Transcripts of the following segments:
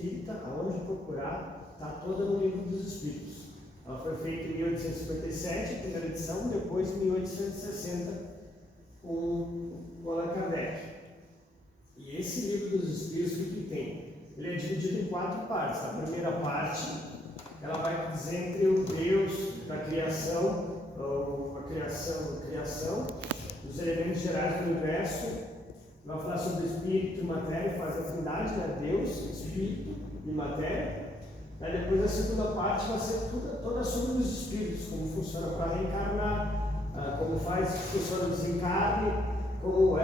espírita, aonde procurar, está toda no Livro dos Espíritos. Ela foi feita em 1857, primeira edição, depois em 1860, com Allan Kardec. E esse Livro dos Espíritos, o que tem? Ele é dividido em 4 partes. A primeira parte, ela vai dizer entre o Deus da criação, os elementos gerais do universo. Vai falar sobre espírito e matéria, faz a trindade, né? Deus, espírito e matéria. Aí depois a segunda parte vai ser toda sobre os espíritos, como funciona para reencarnar, como funciona o desencarne, como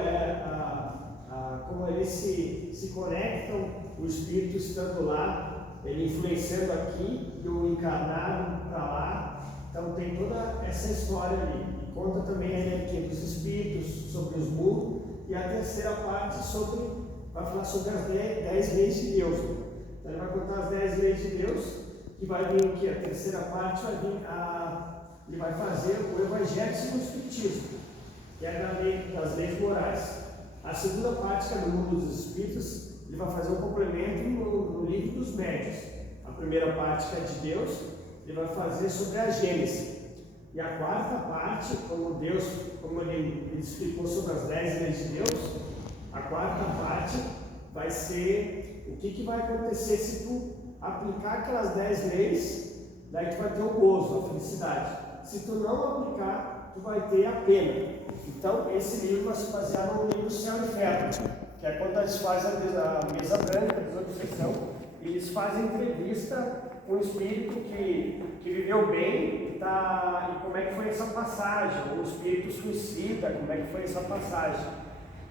eles se conectam, o espírito estando lá, ele influenciando aqui e o encarnado para lá. Então tem toda essa história ali. E conta também a hierarquia dos espíritos, sobre os mundos. E a terceira parte vai falar sobre as 10 leis de Deus. Então ele vai contar as 10 leis de Deus, que vai vir o que? A terceira parte vai vir ele vai fazer o Evangelho segundo o Espiritismo, que é das leis morais. A segunda parte, que é do mundo dos espíritos, ele vai fazer um complemento no livro dos médiuns. A primeira parte, que é de Deus, ele vai fazer sobre a Gênese. E a quarta parte, como ele explicou sobre as 10 leis de Deus, a quarta parte vai ser o que vai acontecer se tu aplicar aquelas 10 leis, daí tu vai ter o gozo, a felicidade. Se tu não aplicar, tu vai ter a pena. Então, esse livro vai se basear no livro Céu e Inferno, que é quando eles fazem a mesa branca, a desobsessão, e eles fazem entrevista com um espírito que viveu bem e como é que foi essa passagem, ou um espírito suicida, como é que foi essa passagem.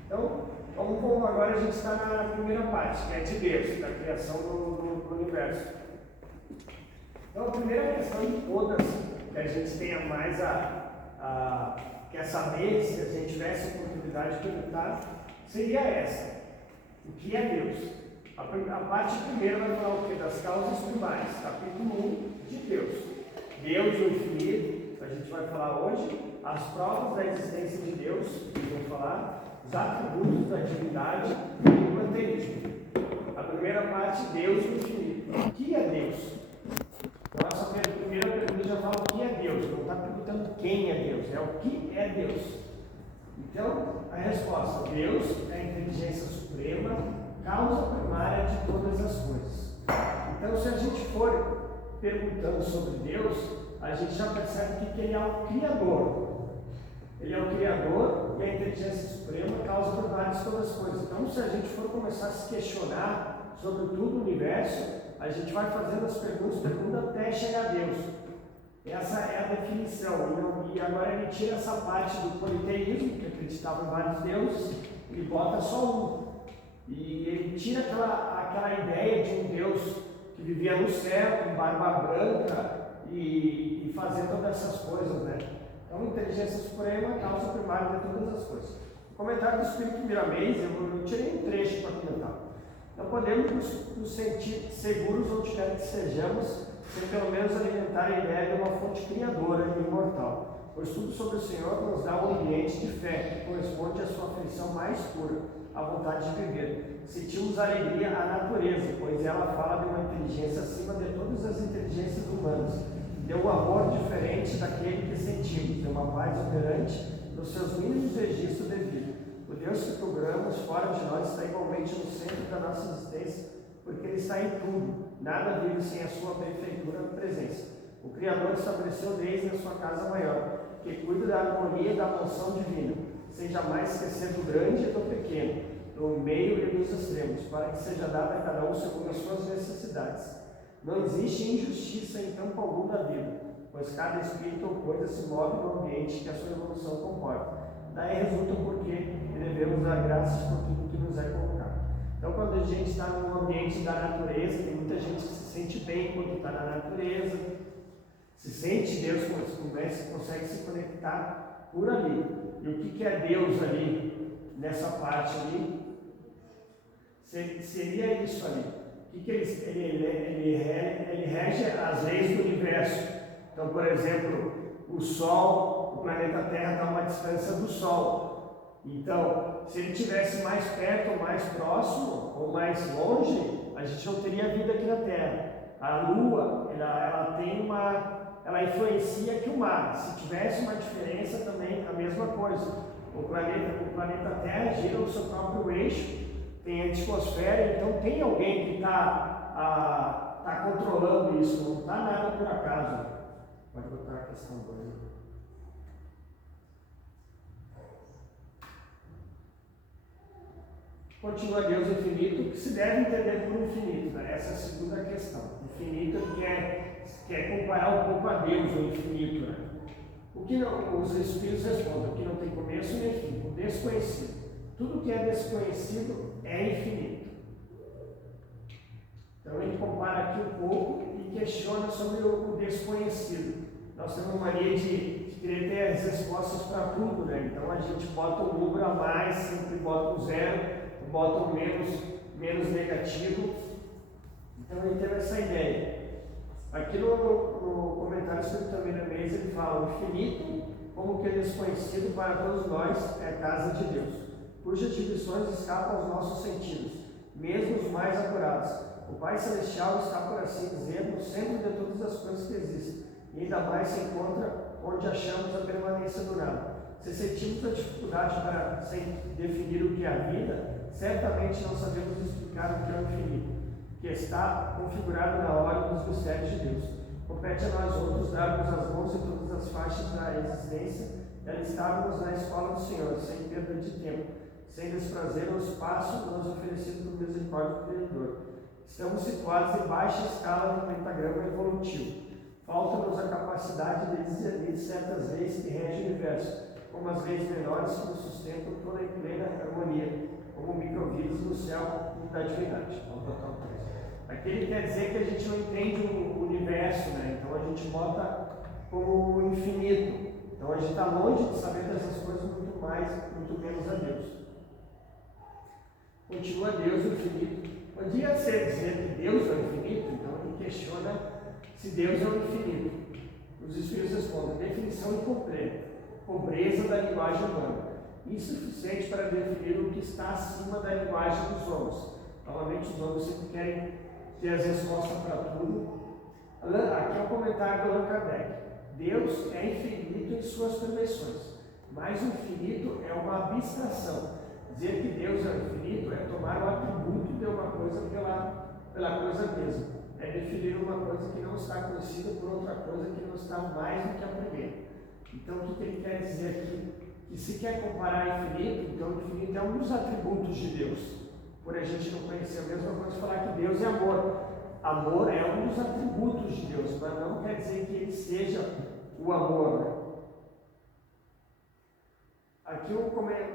Então, como agora a gente está na primeira parte, que é de Deus, da criação do universo. Então, a primeira questão de todas, que a gente tenha mais quer saber, se a gente tivesse a oportunidade de perguntar, seria essa: o que é Deus? A parte primeira vai falar o quê? Das causas primais, capítulo 1 de Deus. Deus, o infinito, a gente vai falar hoje, as provas da existência de Deus, que vamos falar, os atributos da divindade e o panteísmo. A primeira parte, Deus, o infinito. O que é Deus? Nossa primeira pergunta já fala o que é Deus, não está perguntando quem é Deus, é o que é Deus. Então, a resposta: Deus é a inteligência suprema, causa primária de todas as coisas. Então, se a gente for perguntando sobre Deus, a gente já percebe que ele é o Criador. Ele é o Criador e a inteligência suprema, causa primária de todas as coisas. Então, se a gente for começar a se questionar sobre tudo o universo, a gente vai fazendo as perguntas até chegar a Deus. Essa é a definição. E agora ele tira essa parte do politeísmo, que acreditava em vários deuses, e bota só um. E ele tira aquela ideia de um Deus que vivia no céu, com barba branca e fazer todas essas coisas, né? Então, inteligência suprema, causa primária de todas as coisas. O comentário do Espírito Miramês, eu tirei um trecho para comentar. Não podemos nos sentir seguros onde quer que sejamos, sem pelo menos alimentar a ideia de uma fonte criadora e imortal. Pois tudo sobre o Senhor nos dá um ambiente de fé que corresponde à sua afeição mais pura, a vontade de viver. Sentimos alegria à natureza, pois ela fala de uma inteligência acima de todas as inteligências humanas, de um amor diferente daquele que sentimos, de uma paz operante nos seus mínimos registros de vida. O Deus que procuramos fora de nós está igualmente no centro da nossa existência, porque Ele está em tudo, nada vive sem a sua perfeitura presença. O Criador estabeleceu desde a sua casa maior, que cuida da harmonia e da mansão divina, sem jamais esquecer do grande e do pequeno, do meio e dos extremos, para que seja dada a cada um segundo as suas necessidades. Não existe injustiça em campo algum da vida, pois cada espírito ou coisa se move no ambiente que a sua evolução comporta. Daí resulta o porquê que devemos dar graças por tudo que nos é colocado. Então, quando a gente está num ambiente da natureza, tem muita gente que se sente bem quando está na natureza, se sente Deus quando se conversa, consegue se conectar por ali. E o que é Deus ali, nessa parte ali? Seria isso ali. O que ele rege as leis do universo. Então, por exemplo, o Sol, o planeta Terra está a uma distância do Sol. Então, se ele estivesse mais perto ou mais próximo ou mais longe, a a gente não teria vida aqui na Terra. A Lua, ela influencia aqui o mar. Se tivesse uma diferença também, a mesma coisa. O planeta Terra gira o seu próprio eixo, tem a atmosfera, então tem alguém que está controlando isso, não está nada por acaso. Pode botar a questão 2. Continua Deus infinito, que se deve entender por infinito, né? Essa é a segunda questão. Infinito quer comparar um pouco a Deus, o infinito, né? O que não, os Espíritos respondem, o que não tem começo nem fim, o desconhecido. Tudo que é desconhecido é infinito. Então ele compara aqui um pouco e questiona sobre o desconhecido. Nós temos mania de querer ter as respostas para tudo, né? Então a gente bota um número a mais, sempre bota um zero, bota um menos negativo. Então ele teve essa ideia. Aqui no comentário sobre também na mesa ele fala: o infinito, como que é desconhecido para todos nós, é a casa de Deus, cujas dimensões escapam aos nossos sentidos, mesmo os mais apurados. O Pai Celestial está, por assim dizer, no centro de todas as coisas que existem, e ainda mais se encontra onde achamos a permanência do nada. Se sentimos a dificuldade para definir o que é a vida, certamente não sabemos explicar o que é o infinito, que está configurado na ordem dos mistérios de Deus. Compete a nós outros darmos as mãos em todas as faixas da existência e alistarmos na escola do Senhor, sem perda de tempo, sem desprazer o espaço nos oferecido por misericórdia do Criador. Estamos situados em baixa escala do pentagrama evolutivo. Falta-nos a capacidade de discernir certas leis que regem o universo, como as leis menores que nos sustentam toda em plena harmonia, como microvírus do céu e da divindade. Vamos botar um texto. Aqui ele quer dizer que a gente não entende o universo, né? Então a gente bota como infinito. Então a gente está longe de saber dessas coisas muito menos a Deus. Continua Deus infinito. Podia ser dizer que Deus é o infinito, então ele questiona se Deus é o infinito. Os Espíritos respondem: definição incompleta, pobreza da linguagem humana, insuficiente para definir o que está acima da linguagem dos homens. Novamente, os homens sempre querem ter as respostas para tudo. Aqui é o comentário do Allan Kardec: Deus é infinito em suas perfeições, mas o infinito é uma abstração. Dizer que Deus é infinito é tomar o atributo de uma coisa pela coisa mesma. É definir uma coisa que não está conhecida por outra coisa que não está mais do que a primeira. Então, o que ele quer dizer aqui? Que se quer comparar infinito, então o infinito é um dos atributos de Deus. Por a gente não conhecer a mesma coisa, falar que Deus é amor. Amor é um dos atributos de Deus, mas não quer dizer que ele seja o amor, né? Aqui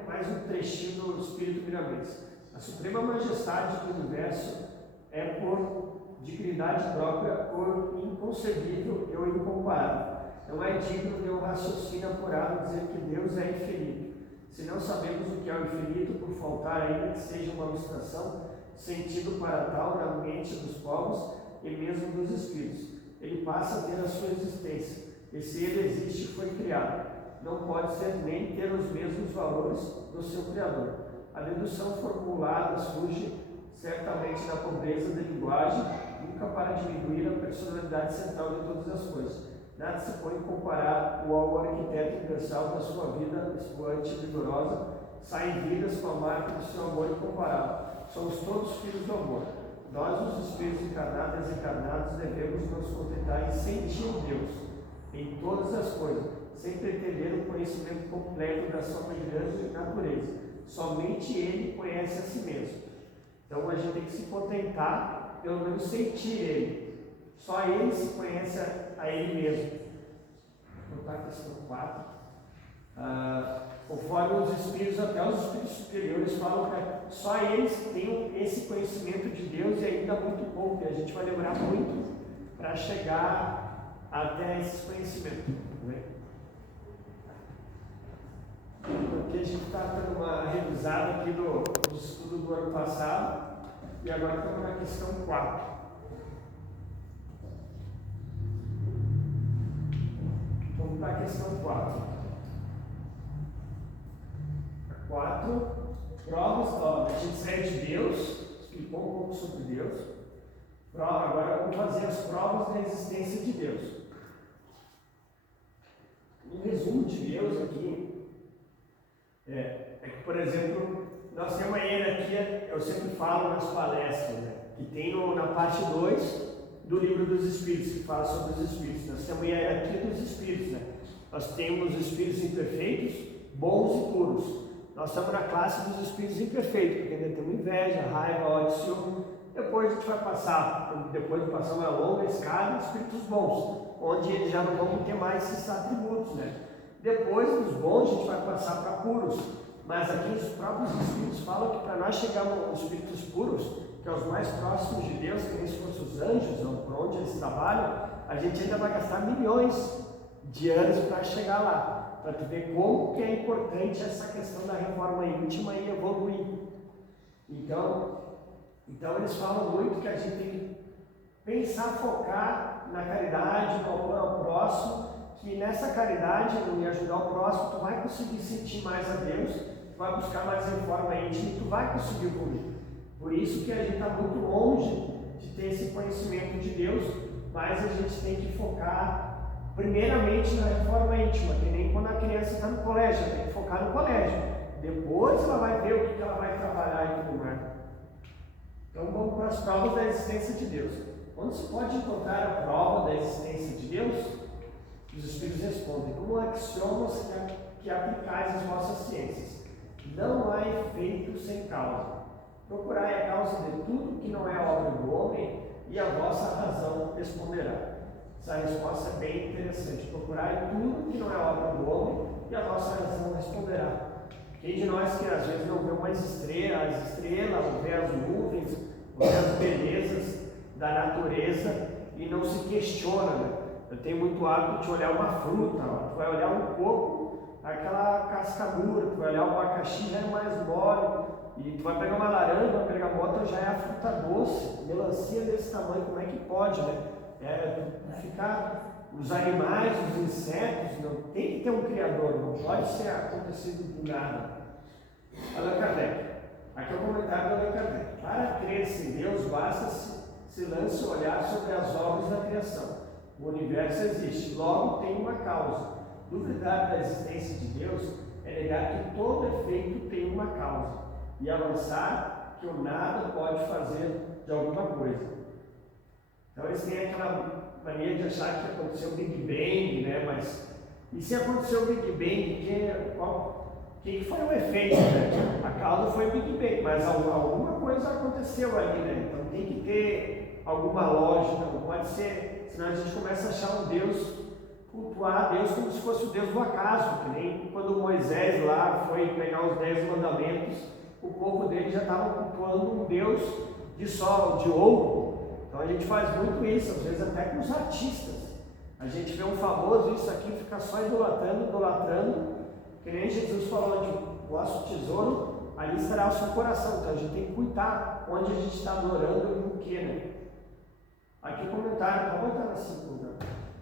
mais um trechinho do Espírito Miramense. A suprema majestade do universo é por dignidade própria, por inconcebível e incomparável. Não é digno de um raciocínio apurado dizer que Deus é infinito. Se não sabemos o que é o infinito, por faltar ainda que seja uma abstração, sentido para tal na mente dos povos e mesmo dos espíritos, ele passa a ter a sua existência, e se ele existe, foi criado. Não pode ser nem ter os mesmos valores do seu Criador. A dedução formulada surge certamente da pobreza da linguagem, nunca para diminuir a personalidade central de todas as coisas. Nada se pode comparar ao arquiteto universal da sua vida espoante e vigorosa, saem vidas com a marca do seu amor incomparável. Somos todos filhos do amor. Nós, os espíritos encarnados e desencarnados, devemos nos contentar em sentir Deus em todas as coisas, sem pretender o conhecimento completo da sua grande natureza. Somente Ele conhece a si mesmo. Então a gente tem que se contentar, pelo menos sentir Ele. Só Ele se conhece a Ele mesmo. Vou botar a questão 4. Conforme os espíritos, até os espíritos superiores falam que só eles têm esse conhecimento de Deus e ainda muito pouco. E a gente vai demorar muito para chegar até esse conhecimento. Né? Aqui a gente está dando uma revisada aqui do estudo do ano passado e agora estamos na questão 4. Vamos para a questão 4. 4. Provas, a gente segue de Deus, explicou um pouco sobre Deus. Agora vamos fazer as provas da existência de Deus. Um resumo de Deus aqui é que, por exemplo, nós temos uma hierarquia, eu sempre falo nas palestras, né, que tem na parte 2 do livro dos Espíritos, que fala sobre os Espíritos. Nós temos a hierarquia dos Espíritos, né? Nós temos os Espíritos imperfeitos, bons e puros. Nós estamos na classe dos Espíritos imperfeitos, porque ainda temos inveja, raiva, ódio, ciúme. Depois a gente vai passar, depois de passar uma longa escala, Espíritos bons, onde eles já não vão ter mais esses atributos, né? Depois dos bons a gente vai passar para puros. Mas aqui os próprios Espíritos falam que para nós chegarmos aos Espíritos puros, que é os mais próximos de Deus, que nem se fossem os anjos, ou por onde eles trabalham, a gente ainda vai gastar milhões de anos para chegar lá, para tu ver como que é importante essa questão da reforma íntima e evoluir. Então eles falam muito que a gente tem que pensar, focar na caridade, no amor ao próximo, que nessa caridade, em ajudar o próximo, tu vai conseguir sentir mais a Deus, tu vai buscar mais reforma íntima e tu vai conseguir evoluir. Por isso que a gente está muito longe de ter esse conhecimento de Deus, mas a gente tem que focar primeiramente na reforma íntima, que nem quando a criança está no colégio, tem que focar no colégio. Depois ela vai ver o que ela vai trabalhar e tudo mais. Então vamos para as provas da existência de Deus. Onde se pode encontrar a prova da existência de Deus? Os Espíritos respondem, como axiomas que aplicais às vossas ciências. Não há efeito sem causa. Procurai a causa de tudo que não é obra do homem, e a vossa razão responderá. Essa resposta é bem interessante. Procurai tudo que não é obra do homem, e a vossa razão responderá. Quem de nós que às vezes não vê as estrelas, ou vê as nuvens, ou vê as belezas da natureza e não se questiona, né? Eu tenho muito hábito de olhar uma fruta, ó. Tu vai olhar um coco, aquela casca dura, tu vai olhar o abacaxi, já é mais mole, e tu vai pegar uma laranja, uma bergamota, já é a fruta doce, melancia desse tamanho, como é que pode, né? Os animais, os insetos, não tem que ter um criador, não pode ser acontecido do nada. Allan Kardec, aqui é o comentário do Allan Kardec. Para crer-se em Deus, basta se lance o olhar sobre as obras da criação. O universo existe, logo tem uma causa. Duvidar da existência de Deus é negar que todo efeito tem uma causa e avançar que o nada pode fazer de alguma coisa. Então eles têm aquela mania de achar que aconteceu o Big Bang, né? Mas e se aconteceu o Big Bang, que foi o efeito, né? A causa foi o Big Bang, mas alguma coisa aconteceu ali, né? Então tem que ter alguma lógica, não pode ser, senão a gente começa a achar um Deus, cultuar a Deus como se fosse o Deus do acaso, que nem quando Moisés lá foi pegar os 10 mandamentos, o povo dele já estava cultuando um Deus de sol, de ouro. Então a gente faz muito isso, às vezes até com os artistas. A gente vê um famoso, isso aqui fica só idolatrando, que nem Jesus falou de vosso tesouro, ali estará o seu coração. Então a gente tem que cuidar onde a gente está adorando e no que, né? Aqui o comentário, vamos botar assim,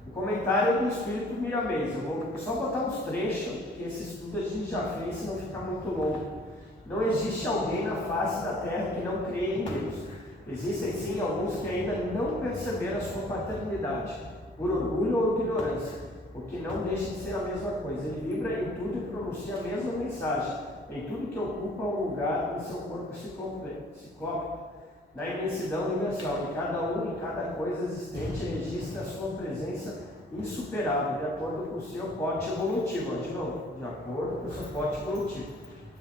o comentário do Espírito Miramês. Eu vou só botar uns trechos, que esse estudo a gente já fez, senão fica muito longo. Não existe alguém na face da terra que não crê em Deus. Existem sim alguns que ainda não perceberam a sua paternidade, por orgulho ou ignorância, o que não deixa de ser a mesma coisa. Ele vibra em tudo e pronuncia a mesma mensagem, em tudo que ocupa um lugar em seu corpo psicópico, na imensidão universal, e cada um em cada coisa existente registra a sua presença insuperável, de acordo com o seu pote evolutivo. De novo, de acordo com o seu pote evolutivo.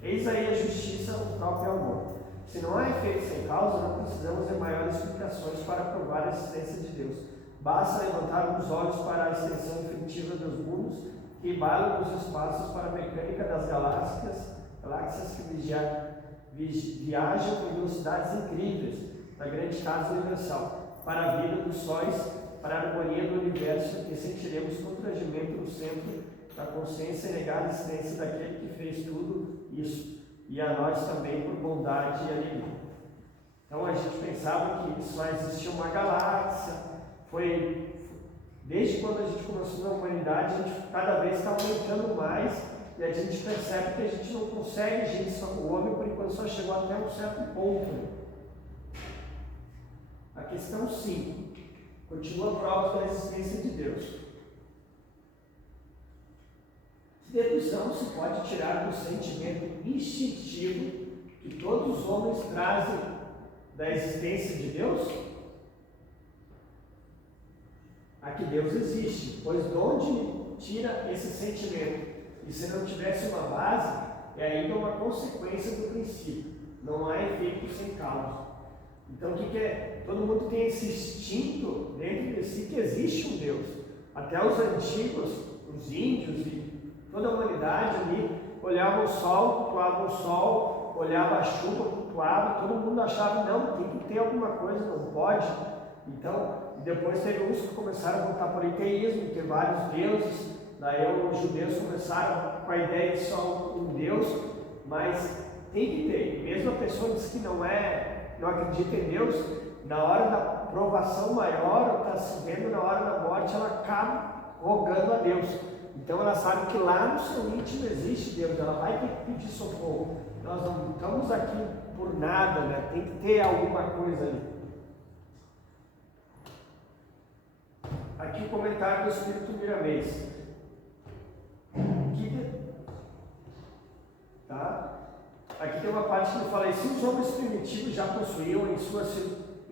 Eis aí a justiça, o próprio amor. Se não há efeito sem causa, não precisamos de maiores explicações para provar a existência de Deus. Basta levantar os olhos para a extensão infinitiva dos mundos que bailam os espaços para a mecânica das galáxias que viajam com velocidades incríveis na grande casa universal, para a vida dos sóis, para a harmonia do universo, e sentiremos constrangimento no centro da consciência e negar a existência daquele que fez tudo isso, e a nós também por bondade e alegria. Então a gente pensava que só existia uma galáxia, desde quando a gente começou na humanidade, a gente cada vez está aumentando mais, e a gente percebe que a gente não consegue, o homem por enquanto só chegou até um certo ponto. questão 5. Continua provas da existência de Deus. Dedução se pode tirar do sentimento instintivo que todos os homens trazem da existência de Deus? Aqui Deus existe, pois de onde tira esse sentimento? E se não tivesse uma base, é ainda uma consequência do princípio. Não há efeito sem causa. Então o que é? Todo mundo tem esse instinto dentro de si que existe um Deus. Até os antigos, os índios e toda a humanidade ali, olhavam o sol, cultuavam o sol, olhava a chuva, cultuava, todo mundo achava, não, tem que ter alguma coisa, não pode. Então, depois teve uns que começaram a voltar para o politeísmo, ter vários deuses, daí os judeus começaram com a ideia de só um Deus, mas tem que ter. Mesmo a pessoa diz que não acredita em Deus, na hora da provação maior, ou está se vendo na hora da morte, ela acaba rogando a Deus. Então ela sabe que lá no seu íntimo existe Deus, ela vai ter que pedir socorro. Nós não estamos aqui por nada, né? Tem que ter alguma coisa ali. Aqui o comentário do Espírito Miramês. Aqui tem uma parte que eu falei, se os homens primitivos já possuíam em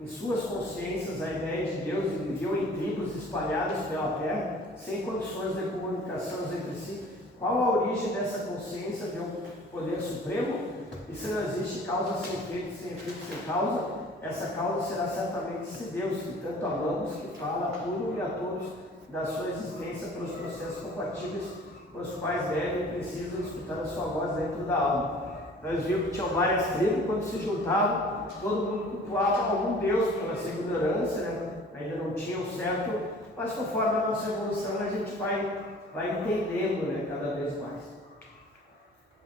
suas consciências a ideia de Deus e viviam em tribos espalhadas pela terra, sem condições de comunicação entre si, qual a origem dessa consciência de um poder supremo? E se não existe causa sem efeito sem causa, essa causa será certamente esse Deus que tanto amamos, que fala a tudo e a todos da sua existência pelos processos compatíveis com os quais devem e precisam escutar a sua voz dentro da alma. Nós vimos que tinham várias tribos, quando se juntavam, todo mundo cultuava algum Deus pela sua ignorância, né? Ainda não tinham certo, mas conforme a nossa evolução a gente vai entendendo, né, cada vez mais.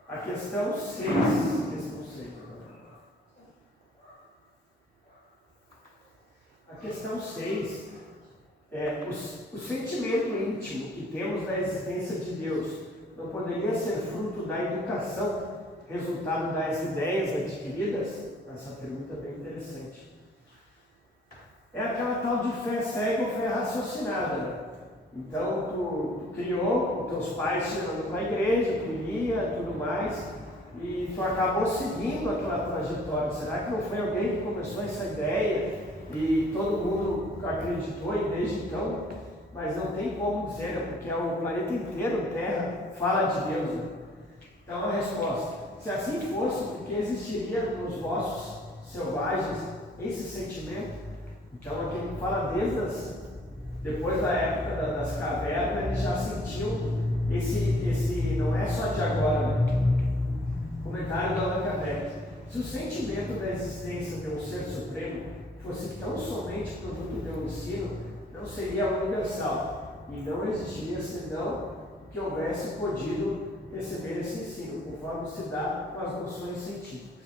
A questão 6, A questão 6 é o sentimento íntimo que temos da existência de Deus não poderia ser fruto da educação, resultado das ideias adquiridas? Essa pergunta é bem interessante. É aquela tal de fé cega ou fé raciocinada, né? Então, tu criou, teus pais te levaram para a igreja, tu ia, tudo mais, e tu acabou seguindo aquela trajetória. Será que não foi alguém que começou essa ideia e todo mundo acreditou e desde então? Mas não tem como dizer, né? Porque o planeta inteiro, Terra, fala de Deus, né? Então, a resposta: se assim fosse, porque existiria nos vossos selvagens esse sentimento? Então aqui ele fala depois da época das cavernas, ele já sentiu esse não é só de agora, né? Comentário do Allan Kardec. Se o sentimento da existência de um ser supremo fosse tão somente produto de um ensino, não seria universal e não existiria senão que houvesse podido receber esse ensino, conforme se dá com as noções científicas.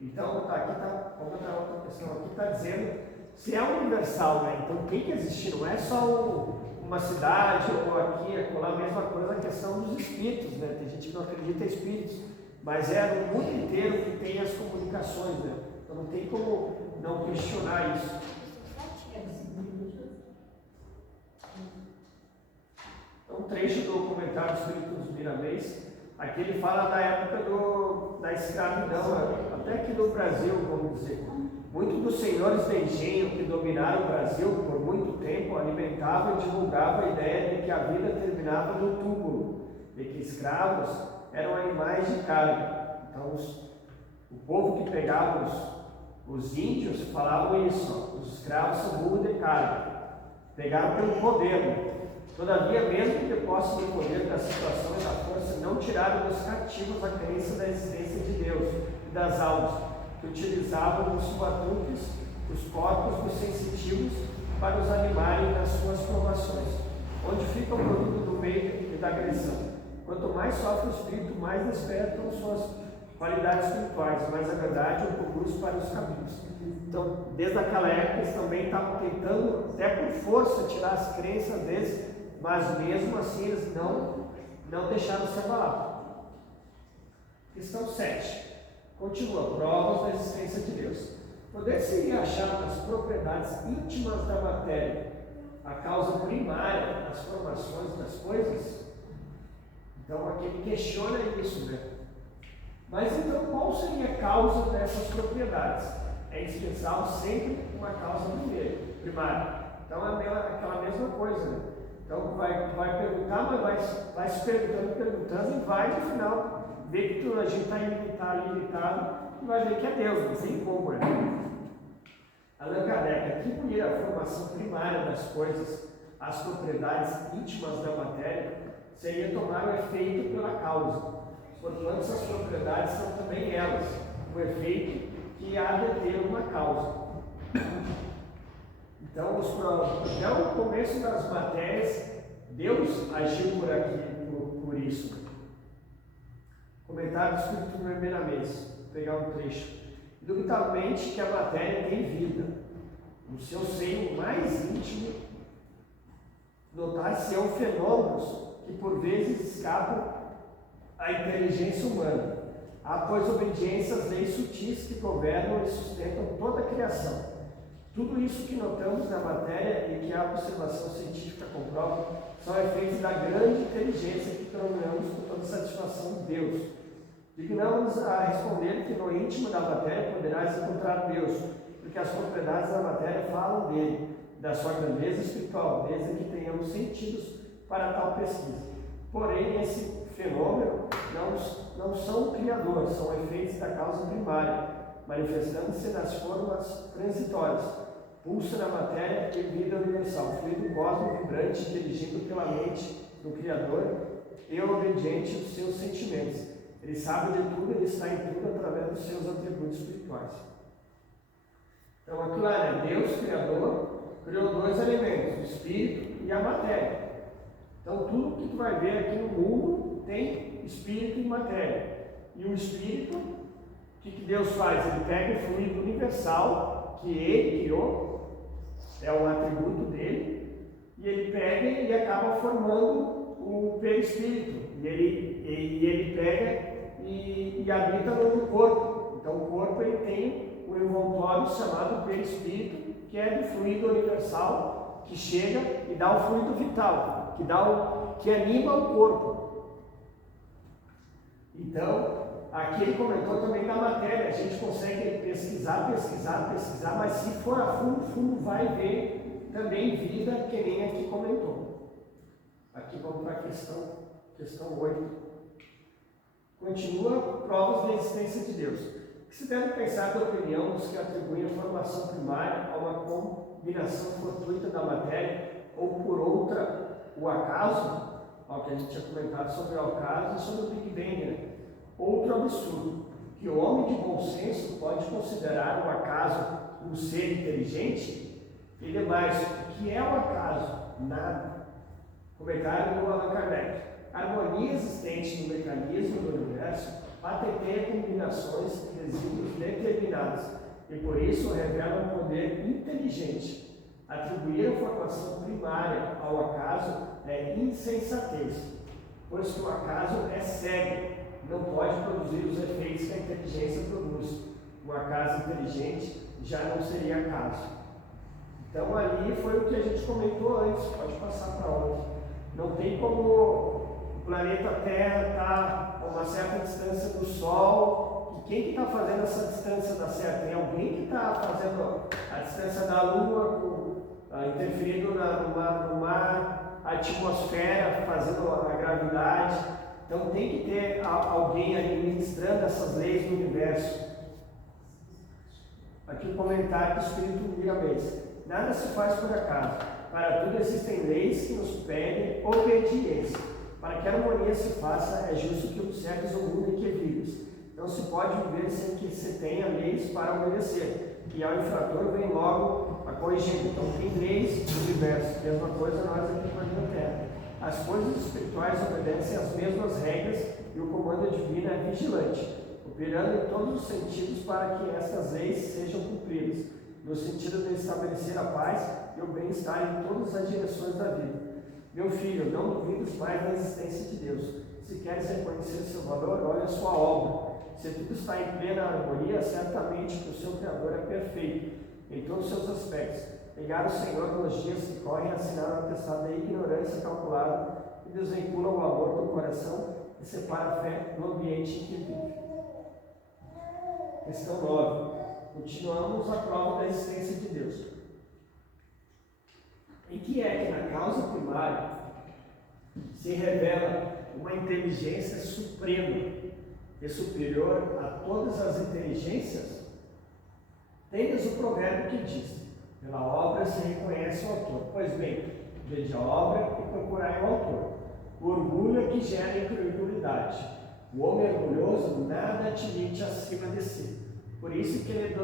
Então, vamos botar outra questão aqui, está dizendo, se é universal, né? Então tem que existir, não é só uma cidade, ou aqui, acolá, a mesma coisa, a questão dos espíritos, né? Tem gente que não acredita em espíritos, mas é no mundo inteiro que tem as comunicações, né? Então não tem como não questionar isso. Um trecho do comentário do Espírito dos Miramês, aqui ele fala da época da escravidão, até aqui no Brasil, vamos dizer. Muitos dos senhores de engenho que dominaram o Brasil por muito tempo alimentavam e divulgavam a ideia de que a vida terminava no túmulo, de que escravos eram animais de carne. Então, o povo que pegava os índios falavam isso: os escravos são burro de carne. Pegaram pelo poder. Todavia, mesmo que posse do poder da situação e da força, não tiraram dos cativos a crença da existência de Deus e das almas, que utilizavam os subatuques, os corpos dos sensitivos, para os animarem nas suas provações, onde fica o produto do meio e da agressão. Quanto mais sofre o espírito, mais despertam suas qualidades espirituais, mas a verdade o conduz para os caminhos. Então, desde aquela época, eles também estavam tentando, até por força, tirar as crenças deles, mas mesmo assim eles não deixaram se abalar. Questão 7. Continua, provas da existência de Deus. poder-se achar nas propriedades íntimas da matéria a causa primária das formações das coisas, então aqui ele questiona isso, né? Mas então qual seria a causa dessas propriedades? É indispensável sempre uma causa primária. Então é aquela mesma coisa, né? Então vai perguntar, mas vai se perguntando e vai no final ver que a gente está limitado e vai ver que é Deus, não tem como, né? Allan Kardec atribuir a formação primária das coisas às propriedades íntimas da matéria seria tomar o efeito pela causa, porquanto essas propriedades são também elas, o efeito que há de ter uma causa. Então, até o começo das matérias, Deus agiu por aqui, por isso. Comentário do Espírito Vermelhamês, vou pegar um trecho. Indubitavelmente que a matéria tem vida. No seu seio mais íntimo, notar-se-ão fenômenos que por vezes escapam à inteligência humana. Há, pois, obediência às leis sutis que governam e sustentam toda a criação. Tudo isso que notamos na matéria e que a observação científica comprova são efeitos da grande inteligência que tornamos com toda satisfação de Deus. Dignamos a responder que no íntimo da matéria poderás encontrar Deus, porque as propriedades da matéria falam dele, da sua grandeza espiritual, desde que tenhamos sentidos para tal pesquisa. Porém, esse fenômeno não são o criador, são efeitos da causa primária, manifestando-se nas formas transitórias. Pulsa na matéria e vida universal, fluido cósmico vibrante, dirigido pela mente do Criador e obediente aos seus sentimentos. Ele sabe de tudo, ele está em tudo através dos seus atributos espirituais. Então, aqui lá, né? Deus, Criador, criou dois elementos, o espírito e a matéria. Então, tudo que tu vai ver aqui no mundo tem espírito e matéria. E o espírito, o que Deus faz? Ele pega o fluido universal que ele criou, é um atributo dele, e ele pega e acaba formando o perispírito. E ele pega e habita no corpo. Então o corpo ele tem um envoltório chamado perispírito, que é do fluido universal, que chega e dá o fluido vital, que anima o corpo. Então, aqui ele comentou também da matéria. A gente consegue pesquisar, mas se for a fundo, vai ver também vida, que nem aqui comentou. Aqui vamos para a questão 8. Continua provas da existência de Deus. O que se deve pensar da opinião dos que atribuem a formação primária a uma combinação fortuita da matéria ou por outra o acaso, ao que a gente tinha comentado sobre o acaso e sobre o Big Bang, né? Outro absurdo, que o homem de bom senso pode considerar o acaso um ser inteligente? E demais, o que é o acaso? Nada. Comentário do Allan Kardec. A harmonia existente no mecanismo do universo patenteia combinações de resíduos determinados e por isso revela um poder inteligente. Atribuir a formação primária ao acaso é insensatez, pois que o acaso é cego, não pode produzir os efeitos que a inteligência produz. Um acaso inteligente já não seria acaso. Então ali foi o que a gente comentou antes, pode passar para onde. Não tem como o planeta Terra estar a uma certa distância do Sol, e quem que está fazendo essa distância dar certo? Tem alguém que está fazendo a distância da Lua, interferindo numa atmosfera, fazendo a gravidade. Então tem que ter alguém administrando essas leis do universo. Aqui o comentário do Espírito Miramês. Nada se faz por acaso. Para tudo existem leis que nos pedem obediência. Para que a harmonia se faça, é justo que observes o mundo em que vives. Não se pode viver sem que se tenha leis para obedecer. E ao infrator vem logo a corrigir. Então tem leis do universo. Mesma coisa nós aqui na Terra. As coisas espirituais obedecem às mesmas regras e o comando divino é vigilante, operando em todos os sentidos para que estas leis sejam cumpridas, no sentido de estabelecer a paz e o bem-estar em todas as direções da vida. Meu filho, não duvides mais da existência de Deus. Se queres reconhecer seu valor, olha a sua obra. Se tudo está em plena harmonia, certamente que o seu Criador é perfeito em todos os seus aspectos. Negar o Senhor nos dias que correm, assinar o atestado da ignorância calculada e desvincula o amor do coração e separa a fé no ambiente em que vive. Questão 9. Continuamos a prova da existência de Deus. Em que é que na causa primária se revela uma inteligência suprema e superior a todas as inteligências? Tendes o provérbio que diz: pela obra se reconhece o autor. Pois bem, veja a obra e procurai o autor. O orgulho é que gera incredulidade. O homem orgulhoso nada admite acima de si. Por isso que ele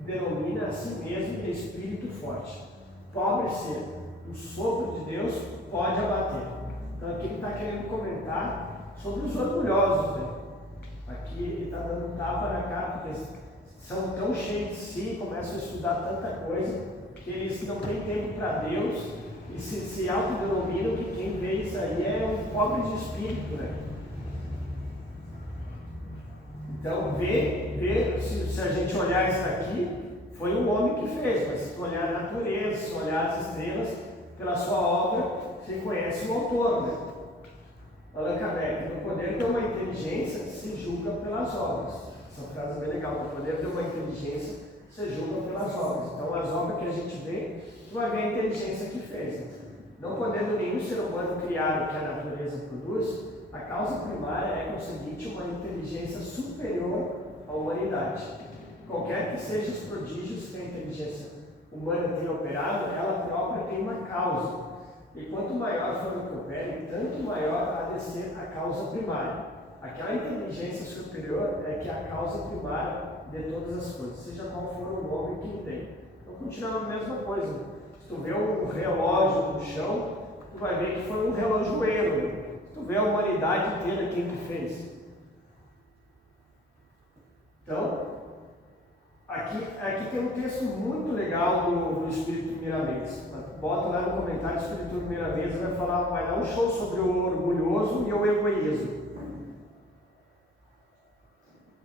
denomina a si mesmo de espírito forte. Pobre ser, o sopro de Deus pode abater. Então aqui ele está querendo comentar sobre os orgulhosos, né? Aqui ele está dando um tapa na cara, porque são tão cheios de si, começam a estudar tanta coisa, que eles não têm tempo para Deus, e se autodenominam que quem vê isso aí é um pobre de espírito, né? Então, se a gente olhar isso aqui, foi um homem que fez, mas se tu olhar a natureza, se olhar as estrelas, pela sua obra, você conhece o autor, né? Allan Kardec: no poder de uma inteligência se julga pelas obras. Essa frase é bem legal: no poder de uma inteligência se julga pelas obras. Então, as obras que a gente vê, tu vai ver a inteligência que fez. Né? Não podendo nenhum ser humano criar o que a natureza produz, a causa primária é, com o seguinte, uma inteligência superior à humanidade. Qualquer que sejam os prodígios que a inteligência humana tem operado, ela própria tem uma causa. E quanto maior for o que opere, tanto maior há de ser a causa primária. Aquela inteligência superior é que é a causa primária de todas as coisas, seja qual for o nome que tem. Então, continua a mesma coisa. Se tu vê um relógio no chão, tu vai ver que foi um relojoeiro. Tu vê a humanidade inteira quem que fez. Então, aqui tem um texto muito legal do Espírito Miramês. Bota lá no comentário: o Espírito Miramês vai dar um show sobre o orgulhoso e o egoísmo.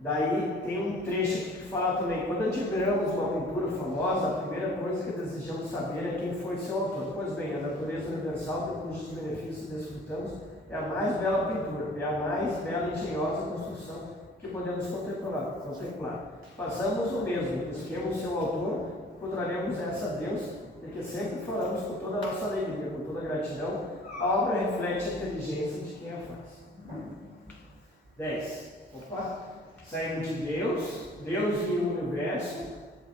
Daí tem um trecho que fala também: quando admiramos uma pintura famosa, a primeira coisa que desejamos saber é quem foi seu autor. Pois bem, a natureza universal, por cujos benefícios desfrutamos, é a mais bela pintura, é a mais bela e engenhosa construção que podemos contemplar. Façamos o mesmo, busquemos seu autor, encontraremos essa a Deus, e que sempre falamos com toda a nossa alegria, com toda a gratidão. A obra reflete a inteligência de quem a faz. 10. Saímos de Deus e o universo,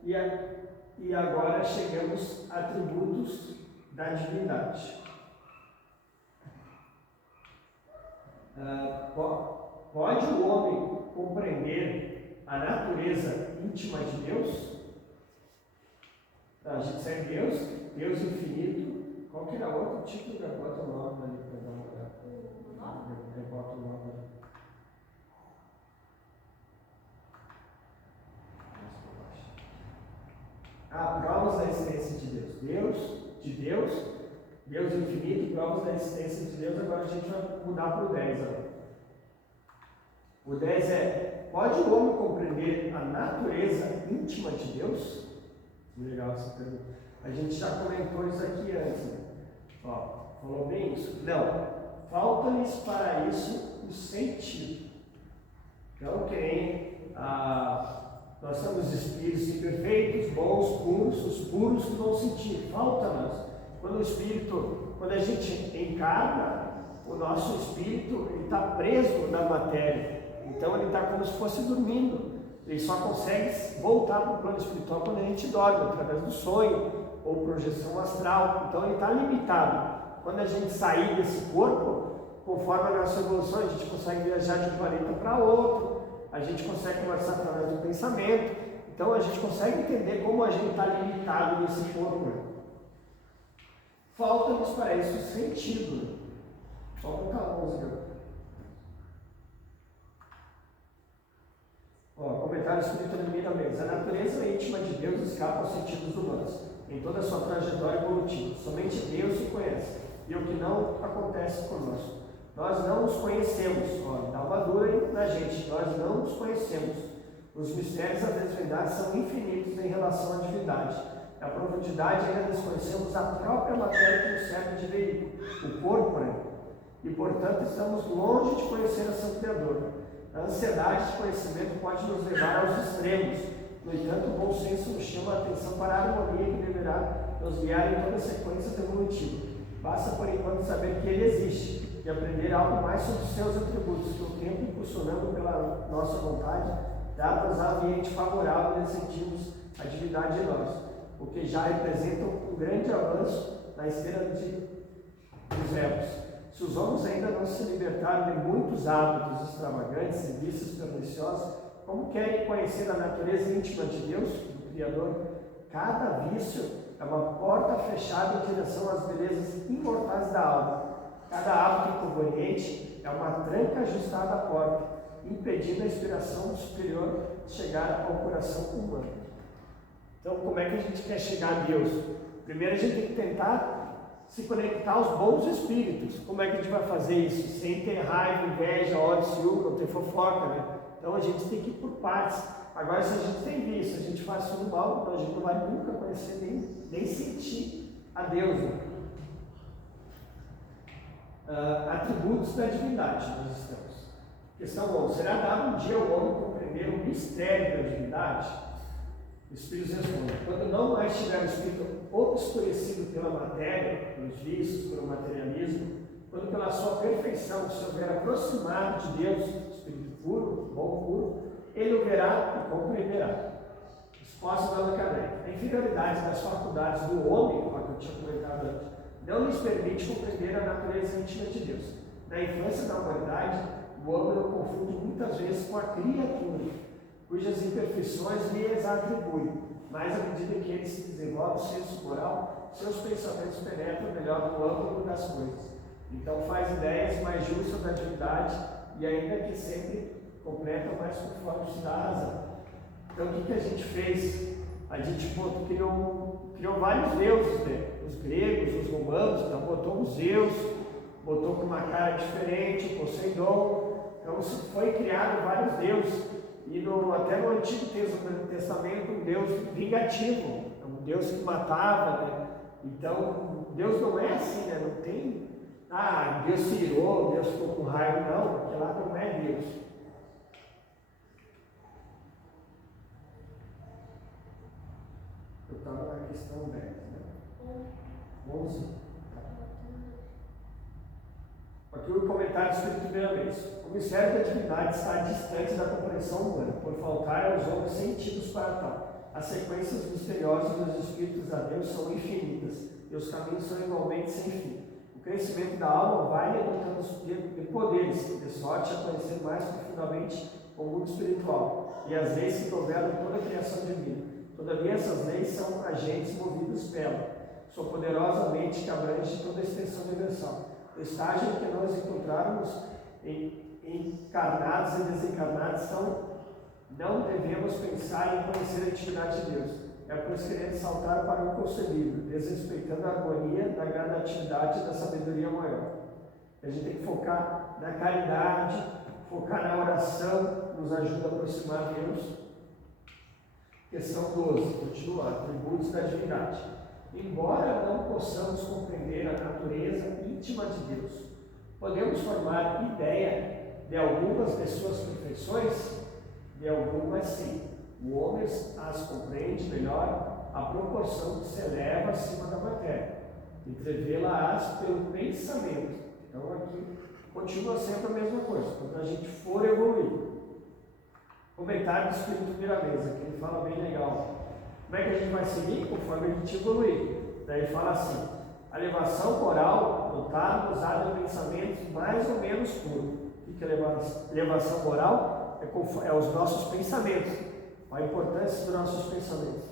e agora chegamos a atributos da divindade. Pode o homem compreender a natureza íntima de Deus? A gente segue Deus infinito. Qual que era outro tipo? Bota o nome ali para dar uma olhada. Bota o nome ali. Provas da existência de Deus. Deus infinito, provas da existência de Deus. Agora a gente vai mudar para o 10. O 10 é: pode o homem compreender a natureza íntima de Deus? Legal essa pergunta. A gente já comentou isso aqui antes, né? Falou bem isso? Não. Falta-lhes para isso o sentido. Então, nós somos espíritos imperfeitos, bons, puros, os puros que vão sentir. Falta-nos. Quando a gente encarna, o nosso espírito está preso na matéria. Então ele está como se fosse dormindo. Ele só consegue voltar para o plano espiritual quando a gente dorme, através do sonho ou projeção astral. Então ele está limitado. Quando a gente sair desse corpo, conforme a nossa evolução, a gente consegue viajar de um planeta para outro, a gente consegue conversar através do pensamento. Então a gente consegue entender como a gente está limitado nesse corpo. Falta-nos para isso sentido. Só colocar a música. Comentário espírita do Miramês. A natureza íntima de Deus escapa aos sentidos humanos, em toda a sua trajetória evolutiva. Somente Deus se conhece, e o que não acontece conosco. Nós não os conhecemos. Ó, dá uma dura aí na gente. Nós não os conhecemos. Os mistérios da desvendade são infinitos em relação à divindade. Na profundidade ainda desconhecemos a própria matéria que nos serve de veículo, o corpo, né? E portanto estamos longe de conhecer a Santo Criador. A ansiedade de conhecimento pode nos levar aos extremos. No entanto, o bom senso nos chama a atenção para a harmonia que deverá nos guiar em toda a sequência evolutiva. Basta por enquanto saber que ele existe e aprender algo mais sobre os seus atributos, que o tempo, impulsionando pela nossa vontade, dá-nos ambiente favorável e sentimos a divindade em nós, o que já representa um grande avanço na esteira dos erros. Se os homens ainda não se libertaram de muitos hábitos extravagantes e vícios perniciosos, como querem conhecer a natureza íntima de Deus, do Criador? Cada vício é uma porta fechada em direção às belezas imortais da alma. Cada hábito inconveniente é uma tranca ajustada à porta, impedindo a inspiração do superior de chegar ao coração humano. Então, como é que a gente quer chegar a Deus? Primeiro a gente tem que tentar se conectar aos bons espíritos. Como é que a gente vai fazer isso? Sem ter raiva, inveja, ódio, ciúme, não ter fofoca, né? Então a gente tem que ir por partes. Agora, se a gente tem vício, a gente faz tudo mal, então a gente não vai nunca conhecer nem sentir a Deus. Né? Atributos da divindade nós estamos. Questão 11. Será dado um dia ao homem compreender o mistério da divindade? Os Espíritos respondem: quando não mais tiver o espírito obscurecido pela matéria, pelos vícios, pelo materialismo, quando pela sua perfeição se houver aproximado de Deus, espírito puro, bom puro, ele o verá e compreenderá. Resposta da Allan Kardec: a inferioridade das faculdades do homem, como eu tinha comentado antes, não lhes permite compreender a natureza íntima de Deus. Na infância da humanidade, o homem o confunde muitas vezes com a criatura, cujas imperfeições lhes atribui, mas à medida que ele se desenvolve o senso moral, seus pensamentos penetram melhor no âmbito das coisas. Então faz ideias mais justas da divindade e ainda que sempre completa mais conforme se dá a razão. Então o que a gente fez? A gente criou vários deuses, né? Os gregos, os romanos, então botou os Zeus, botou com uma cara diferente, o Poseidon. Então foi criado vários deuses. E até no Antigo Testamento, um Deus vingativo, um Deus que matava, né? Então, Deus não é assim, né? Não tem, Deus se irou, Deus ficou com raiva, não, porque lá não é Deus. Eu estava na questão 10, né? 11. Aqui o comentário escrito primeiramente. O mistério da divindade está distante da compreensão humana, por faltar aos homens sentidos para tal. As sequências misteriosas dos espíritos a Deus são infinitas e os caminhos são igualmente sem fim. O crescimento da alma vai dotando de poderes, de sorte a conhecer mais profundamente o mundo espiritual e as leis que governam toda a criação divina. Todavia, essas leis são agentes movidos pela sua poderosa mente que abrange toda a extensão universal. O estágio em que nós encontrarmos encarnados e desencarnados, então não devemos pensar em conhecer a intimidade de Deus. É por isso querer saltar para o inconcebível, desrespeitando a harmonia da gradatividade e da sabedoria maior. A gente tem que focar na caridade, focar na oração, nos ajuda a aproximar Deus. Questão 12, continua, atributos da divindade. Embora não possamos compreender a natureza íntima de Deus, podemos formar ideia de algumas de suas perfeições? De algumas sim. O homem as compreende melhor à proporção que se eleva acima da matéria. Entrevê-la-ás pelo pensamento. Então aqui continua sempre a mesma coisa, quando a gente for evoluir. Comentário do Espírito Miramesa, que ele fala bem legal. Como é que a gente vai seguir? Conforme a gente evoluir. Daí ele fala assim: a elevação moral notada usada em pensamentos mais ou menos puros. O que é elevação moral? É os nossos pensamentos. A importância dos nossos pensamentos.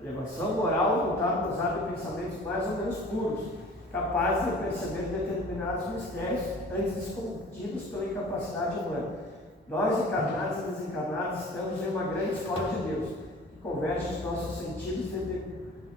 Elevação moral notada usada em pensamentos mais ou menos puros, capazes de perceber determinados mistérios antes escondidos pela incapacidade humana. Nós, encarnados e desencarnados, estamos em uma grande escola de Deus, que converte os nossos sentidos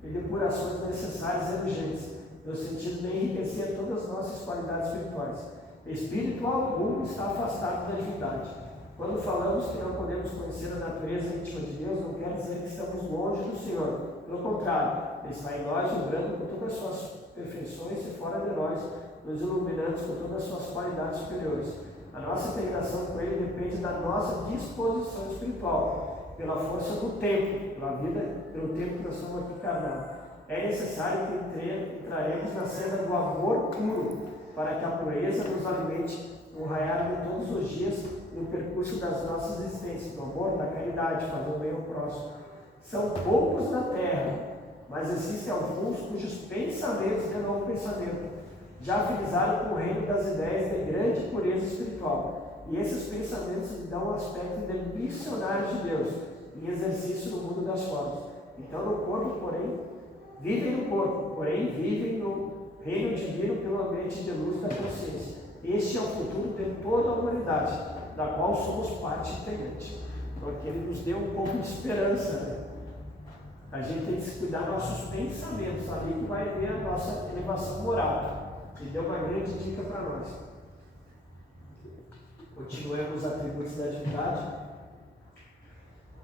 em depurações necessárias e urgentes, no sentido de enriquecer todas as nossas qualidades espirituais. Espírito algum está afastado da divindade. Quando falamos que não podemos conhecer a natureza íntima de Deus, não quer dizer que estamos longe do Senhor. Pelo contrário, Ele está em nós, vibrando com todas as suas perfeições e fora de nós, nos iluminando com todas as suas qualidades superiores. A nossa integração com Ele depende da nossa disposição espiritual, pela força do tempo, pela vida, pelo tempo que nós estamos aqui carnal. É necessário que entraremos na senda do amor puro, para que a pureza nos alimente no raiar de todos os dias no percurso das nossas existências, do amor, da caridade, fazer o bem ao próximo. São poucos na terra, mas existem alguns cujos pensamentos de novo pensamento já afinizaram com o reino das ideias de grande pureza espiritual. E esses pensamentos lhe dão um aspecto de missionários de Deus, em exercício no mundo das formas. Então, no corpo, porém, vivem no corpo, porém vivem no reino divino pelo ambiente de luz da consciência. Este é o futuro de toda a humanidade, da qual somos parte integrante. Porque Ele nos deu um pouco de esperança, né? A gente tem que se cuidar dos nossos pensamentos, ali que vai ver a nossa elevação moral. Ele deu uma grande dica para nós. Continuemos os atributos da divindade.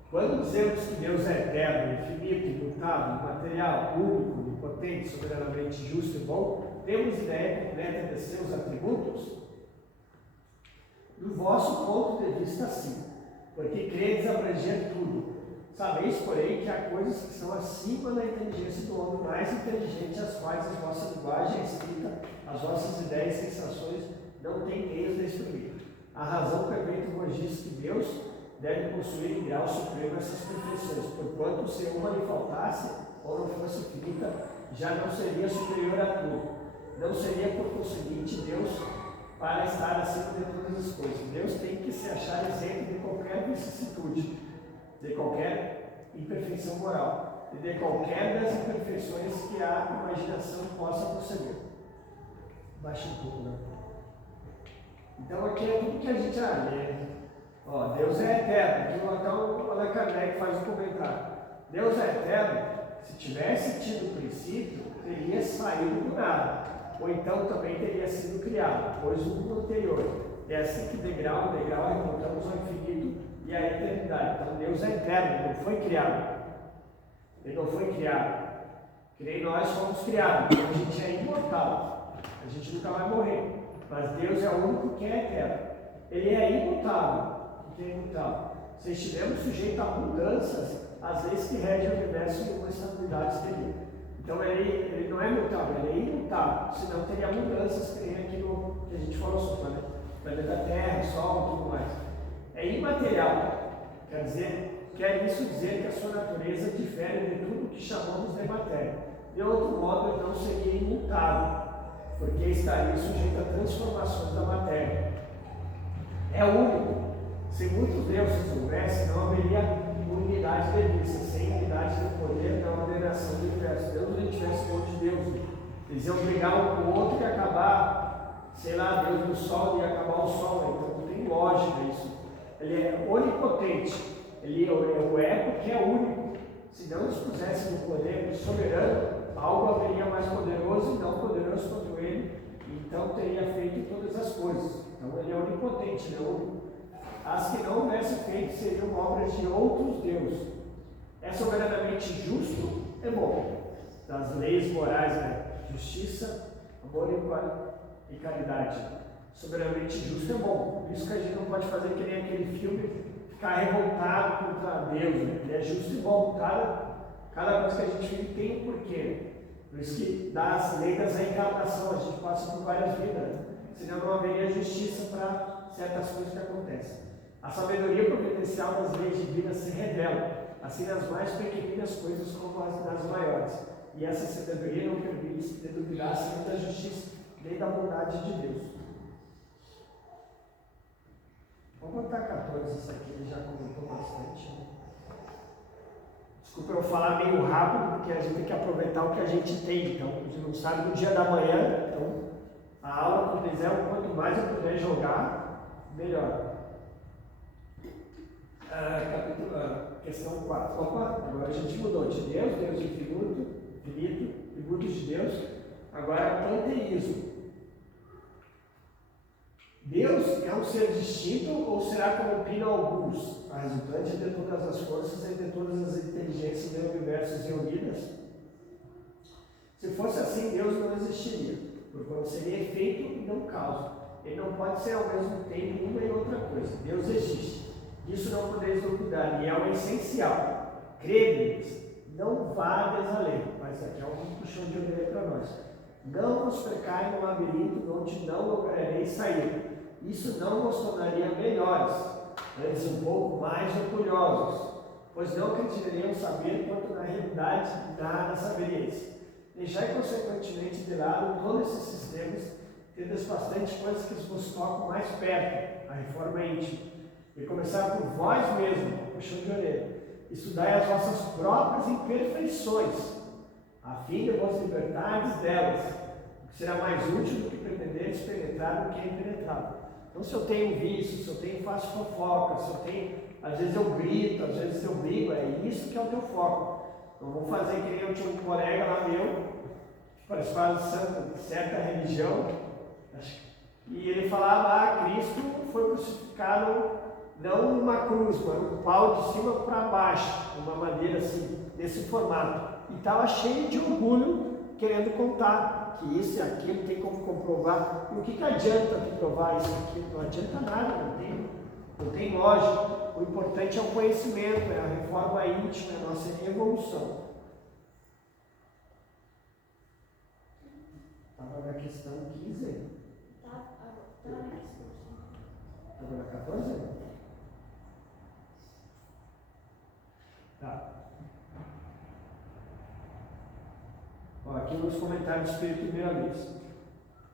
Quando dizemos que Deus é eterno, infinito, imutável, imaterial, único, onipotente, soberanamente justo e bom, temos ideia completa de seus atributos? Do vosso ponto de vista, sim, porque credes abranger tudo. Sabeis, porém, que há coisas que são acima da inteligência do homem mais inteligente, as quais a vossa linguagem escrita, as vossas ideias e sensações não têm meios de exprimir. A razão permite vos diz que Deus deve possuir em grau supremo essas perfeições, porquanto se uma lhe faltasse, ou não fosse infinita, já não seria superior a tudo. Não seria, por conseguinte, Deus para estar acima de todas as coisas. Deus tem que se achar isento de qualquer vicissitude, de qualquer imperfeição moral e de qualquer das imperfeições que a imaginação possa conceber. Baixa um pouco, né? Então aqui é tudo que a gente lê. Ó, Deus é eterno. Aqui o Allan Kardec faz um comentário. Deus é eterno. Se tivesse tido princípio, teria saído do nada. Ou então também teria sido criado, pois o anterior. É assim que degrau em degrau remontamos ao infinito e à eternidade. Então Deus é eterno, Ele não foi criado. Ele não foi criado. Que nem nós fomos criados. Então a gente é imortal. A gente nunca vai morrer. Mas Deus é o único que é eterno. Ele é imutável. O que é imutável? Se estivermos sujeitos a mudanças, as leis que regem o universo e uma estabilidade teria. Então ele não é mutável, ele é imutável. Senão teria mudanças, que nem aquilo que a gente falou sobre, né? Planeta Terra, Sol e tudo mais. É imaterial, quer isso dizer que a sua natureza difere de tudo que chamamos de matéria. De outro modo, ele não seria imutável, porque estaria sujeito a transformações da matéria. É único. Se muitos deuses houvessem, não haveria unidade de vista. Sem unidade de poder, não haveria ordenação do universo. Deus não tivesse outro de Deus. Eles iam brigar um com o outro e acabar, sei lá, Deus do Sol e acabar o Sol. Então não tem lógica isso. Ele é onipotente. Ele é o ego que é único. Se não nos pusesse no poder soberano, algo haveria mais poderoso e não poderoso quanto ele. Então teria feito todas as coisas. Então ele é onipotente, ele é único. As que não houvesse feito seriam obras de outros deuses. É soberanamente justo, é bom. Das leis morais, né? Justiça, amor e caridade. Soberanamente justo é bom. Por isso que a gente não pode fazer que nem aquele filme, ficar revoltado contra Deus. Né? Ele é justo e bom. Cada coisa que a gente vive tem um porquê. Por isso que das leis da reencarnação a gente passa por várias vidas. Né? Senão não haveria justiça para certas coisas que acontecem. A sabedoria providencial das leis divinas se revela, assim nas mais pequeninas coisas como nas maiores. E essa sabedoria não permite deduzir nem da justiça, nem da bondade de Deus. Vamos botar 14, isso aqui ele já comentou bastante. Né? Desculpa eu falar meio rápido, porque a gente tem que aproveitar o que a gente tem. Então, a gente não sabe no dia da manhã, então a aula, quando quiser, quanto mais eu puder jogar, melhor. Questão 4. Opa, agora a gente mudou de Deus, Deus infinito, tributos de Deus. Agora panteísmo. Deus é um ser distinto ou será como opinam alguns, a resultante de todas as forças e de todas as inteligências do universo reunidas? Se fosse assim, Deus não existiria, porque seria efeito e não causa. Ele não pode ser ao mesmo tempo uma e outra coisa. Deus existe. Disso não podeis duvidar, e é o essencial. Crede-lhes, não vá desalém. Mas aqui é um puxão de orelha para nós. Não vos precai no labirinto onde não lograreis sair. Isso não vos tornaria melhores, antes um pouco mais orgulhosos, pois não acreditariam saber quanto na realidade nada saberíeis. Deixai consequentemente de lado todos esses sistemas, tendo bastante coisas que vos tocam mais perto, a reforma íntima, e começar por vós mesmos, puxão de orelha. Estudai as vossas próprias imperfeições, a fim de vos libertardes delas, o que será mais útil do que pretenderes penetrar no que é impenetrável. Então, se eu tenho vício, se eu tenho faço fofoca, se eu tenho, às vezes eu grito, às vezes eu brigo, é isso que é o teu foco. Não vou fazer que nem eu tinha um colega lá meu, que participava de certa religião, e ele falava, Cristo foi crucificado não numa cruz, mas um pau de cima para baixo, uma maneira assim, desse formato. E estava cheio de orgulho, querendo contar que isso e aquilo tem como comprovar. E o que adianta tu provar isso e aquilo? Não adianta nada, não tem lógica. O importante é o conhecimento, é a reforma íntima, é a nossa evolução. Estava na questão 15? Estava na 14? Tá. Aqui nos comentários do Espírito Milanês.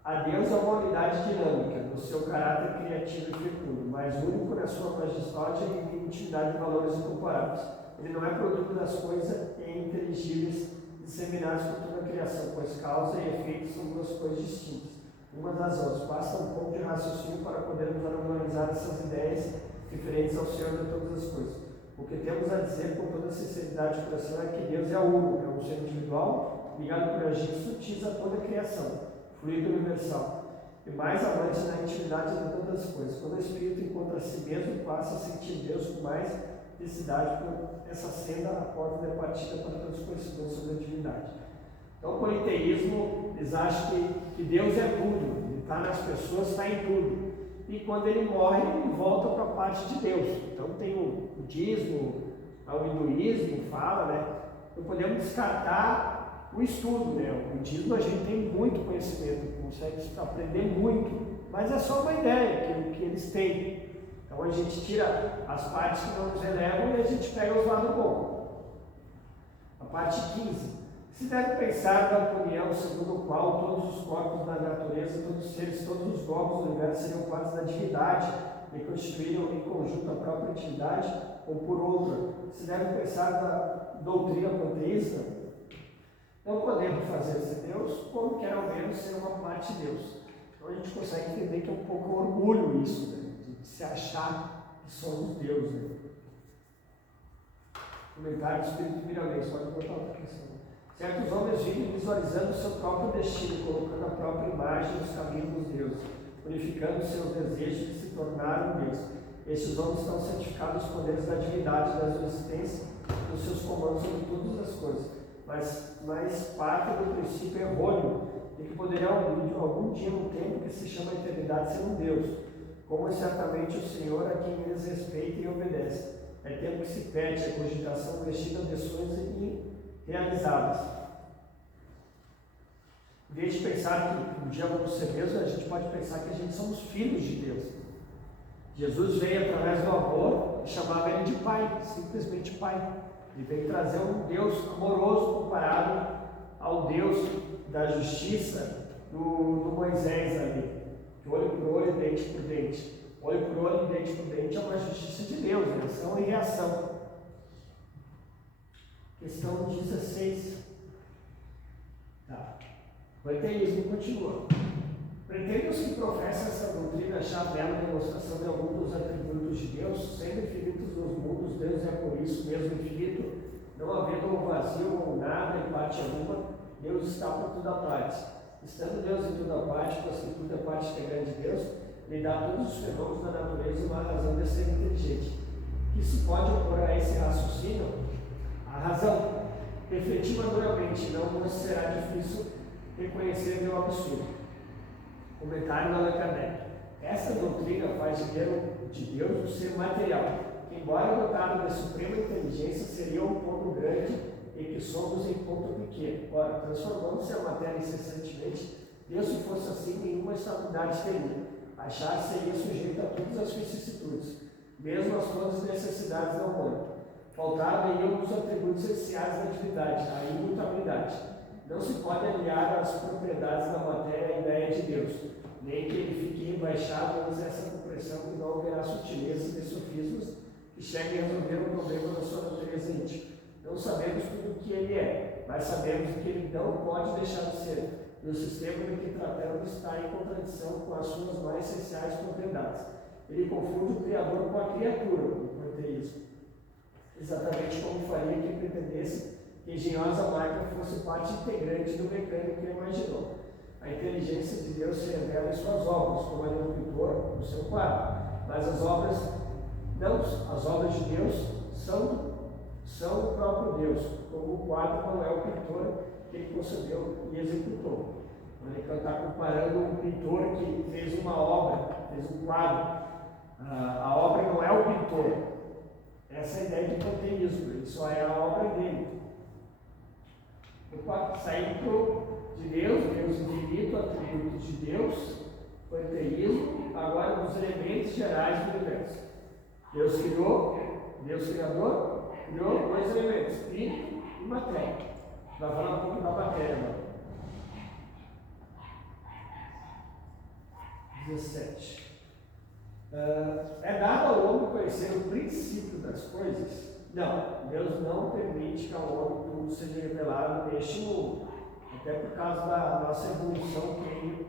A Deus é uma unidade dinâmica, no seu caráter criativo e fecundo, mas único na sua majestade e intimidade de valores incomparáveis. Ele não é produto das coisas inteligíveis disseminadas por toda a criação, pois causa e efeito são duas coisas distintas, umas das outras. Basta um pouco de raciocínio para podermos harmonizar essas ideias diferentes ao Senhor de todas as coisas. O que temos a dizer com toda sinceridade de coração é que Deus é único, é um ser individual, ligado por agir sutis a toda a criação, fluido universal, e mais amante na intimidade de todas as coisas. Quando o Espírito encontra a si mesmo, passa a sentir Deus com mais necessidade por essa senda a porta de partida para todos os conhecimentos sobre a divindade. Então, o politeísmo, eles acham que Deus é tudo, Ele está nas pessoas, está em tudo. E quando ele morre, ele volta para a parte de Deus. Então tem o budismo, o hinduísmo, fala, né? Não podemos descartar o estudo, né? O budismo a gente tem muito conhecimento, consegue aprender muito, mas é só uma ideia que eles têm. Então a gente tira as partes que não nos elevam e a gente pega os lados bons. A parte 15. Se deve pensar da união segundo o qual todos os corpos da natureza, todos os seres, todos os globos do universo seriam partes da divindade e constituíram em conjunto a própria entidade, ou por outra, se deve pensar da doutrina panteísta, não podemos fazer-se Deus, como quer ao menos ser uma parte de Deus. Então a gente consegue entender que é um pouco orgulho isso, né? De se achar que somos Deus. Né? Comentário do Espírito Milanês, pode botar outra questão. Certos homens vivem visualizando o seu próprio destino, colocando a própria imagem nos caminhos dos deuses, unificando seus desejos de se tornar um Deus. Estes homens estão santificados os poderes da divindade, da existência, dos seus comandos sobre todas as coisas, mas parte do princípio errôneo de que poderia algum dia, no tempo que se chama eternidade, ser um Deus, como é certamente o Senhor a quem eles respeitam e obedecem. É tempo que se perde a cogitação vestida de sonhos realizadas. Em vez de pensar que um dia vamos ser Deus, a gente pode pensar que a gente somos filhos de Deus. Jesus veio através do amor e chamava ele de Pai, simplesmente Pai. Ele veio trazer um Deus amoroso comparado ao Deus da justiça do Moisés ali, de olho por olho, dente por dente. Olho por olho, dente por dente é uma justiça de Deus, né? Ação e reação. Questão 16. Tá. O ateísmo continua. Pretende os que professam essa doutrina achar bela demonstração de algum dos atributos de Deus, sendo infinitos nos mundos, Deus é por isso mesmo infinito, não havendo um vazio ou nada em parte alguma, Deus está por toda parte. Estando Deus em toda parte, pois que tudo é parte integrante de Deus, Ele dá todos os fenômenos da natureza uma razão de ser inteligente. O que se pode opor a esse raciocínio? A razão efetiva duramente não nos será difícil reconhecer meu absurdo. Comentário de Allan Kardec. Esta doutrina faz de Deus um ser material, que, embora dotado de suprema inteligência, seria um ponto grande e que somos em ponto pequeno. Ora, transformando-se a matéria incessantemente, Deus, se fosse assim, nenhuma estabilidade teria. Achar seria sujeito a todas as vicissitudes, mesmo as todas as necessidades da humana. Faltariam os atributos essenciais da atividade, a imutabilidade. Não se pode aliar às propriedades da matéria a ideia de Deus, nem que ele fique rebaixado antes dessa compreensão que não haverá sutilezas e sofismas que cheguem a resolver o problema da sua natureza íntima. Não sabemos tudo o que ele é, mas sabemos que ele não pode deixar de ser. E o sistema de que tratamos está em contradição com as suas mais essenciais propriedades. Ele confunde o Criador com a criatura, o panteísmo. Exatamente como faria que pretendesse que a engenhosa máquina fosse parte integrante do mecânico que imaginou. A inteligência de Deus se revela em suas obras, como a de um pintor no seu quadro. Mas as obras de Deus são o próprio Deus, como o quadro não é o pintor que ele concebeu e executou. Ele está comparando um pintor que fez uma obra, fez um quadro. A obra não é o pintor. Essa é a ideia de panteísmo, ele só é a obra dele. Saindo de Deus infinito, atributos de Deus, panteísmo, agora os elementos gerais do universo. Deus Criador, criou dois elementos, espírito e matéria. Vai falar um pouco da matéria agora. 17. É dado ao homem conhecer o princípio das coisas? Não, Deus não permite que ao homem tudo seja revelado neste mundo, até por causa da nossa evolução que ele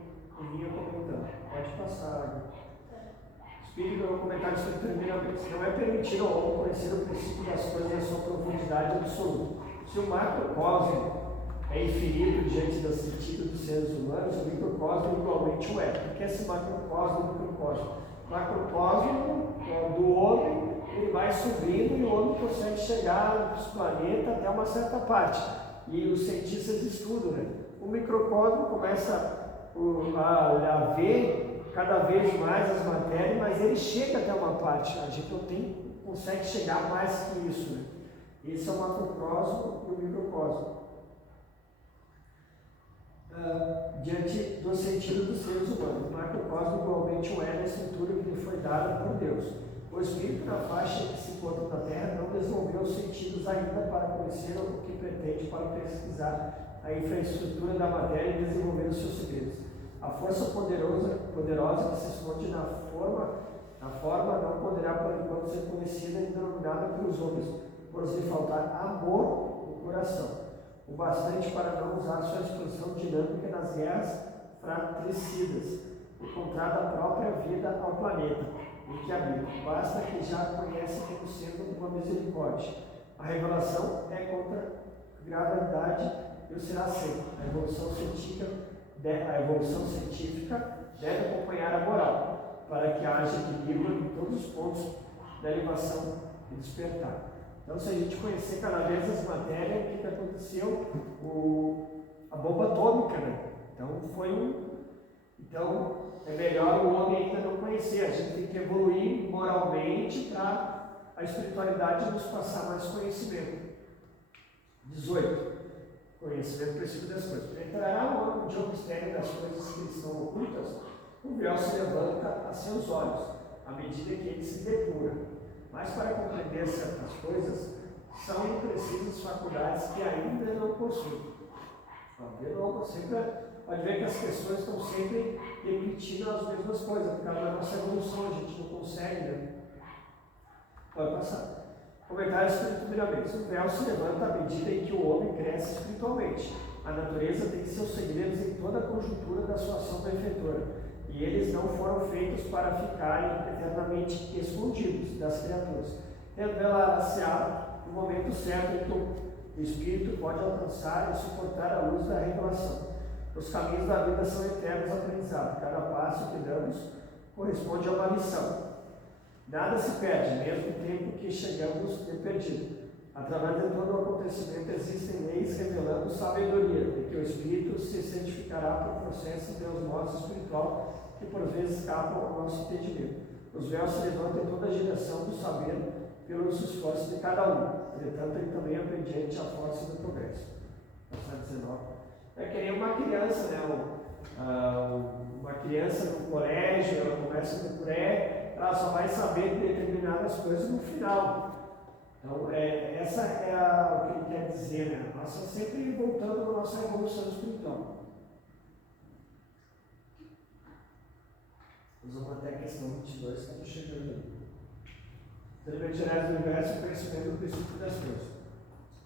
vinha comentando. Pode passar. Espírito, o comentário sobre terminamento. Não é permitido ao homem conhecer o princípio das coisas na sua profundidade absoluta. Se o macrocosmo é inferido diante do sentido dos seres humanos, o microcosmo igualmente o é. O que é esse macrocosmo e microcosmo? O macrocosmo do homem, ele vai subindo e o homem consegue chegar nos planetas até uma certa parte. E os cientistas estudam, né? O microcosmo começa a ver cada vez mais as matérias, mas ele chega até uma parte. A gente não consegue chegar mais que isso, né? Esse é o macrocosmo e o microcosmo. Diante do sentido dos seres humanos. O macrocosmo igualmente o é na estrutura que lhe foi dada por Deus. O espírito na faixa que se encontra na Terra não desenvolveu os sentidos ainda para conhecer o que pretende para pesquisar a infraestrutura da matéria e desenvolver os seus segredos. A força poderosa que se esconde na forma não poderá por enquanto ser conhecida e denominada pelos homens, por lhe faltar amor no coração. O bastante para não usar sua expansão dinâmica nas guerras fratricidas e contrada a própria vida ao planeta em que habita. Basta que já conhece como sendo uma misericórdia. A revelação é contra a gravidade e o será sempre. A evolução científica deve acompanhar a moral, para que haja equilíbrio em todos os pontos da elevação e despertar. Então, se a gente conhecer cada vez as matérias, o que aconteceu? A bomba atômica, né? Então, é melhor o homem ainda não conhecer. A gente tem que evoluir moralmente para a espiritualidade nos passar mais conhecimento. 18. Conhecimento do princípio das coisas. Entrará no âmbito de um mistério das coisas que estão ocultas, o véu se levanta a seus olhos, à medida que ele se depura. Mas para compreender certas coisas, são precisas faculdades que ainda não possuem. Pode ver que as questões estão sempre repetindo as mesmas coisas, por causa da nossa evolução, a gente não consegue, né? Pode passar. Comentário espiritualmente. O véu se levanta à medida em que o homem cresce espiritualmente. A natureza tem seus segredos em toda a conjuntura da sua ação benfeitora. E eles não foram feitos para ficarem eternamente escondidos das criaturas. Revelar-se-á no momento certo em que o espírito pode alcançar e suportar a luz da revelação. Os caminhos da vida são eternos aprendizados. Cada passo que damos corresponde a uma missão. Nada se perde, mesmo o tempo que chegamos é perdido. Através de todo o acontecimento existem leis revelando sabedoria, e que o Espírito se santificará por processo de osmose espiritual que por vezes escapam ao nosso entendimento. Os véus se levantam em toda a direção do saber pelos esforços de cada um. Entretanto, ele também é pendiente à força do progresso. Passado 19. É que nem uma criança, né? Uma criança no colégio, ela começa no pré, ela só vai saber de determinadas coisas no final. Então, essa é o que ele quer dizer, né? Nós estamos sempre voltando à nossa evolução espiritual. Nós vamos até a questão 22, que está chegando ali. Os elementos gerais do universo é o conhecimento do princípio das coisas.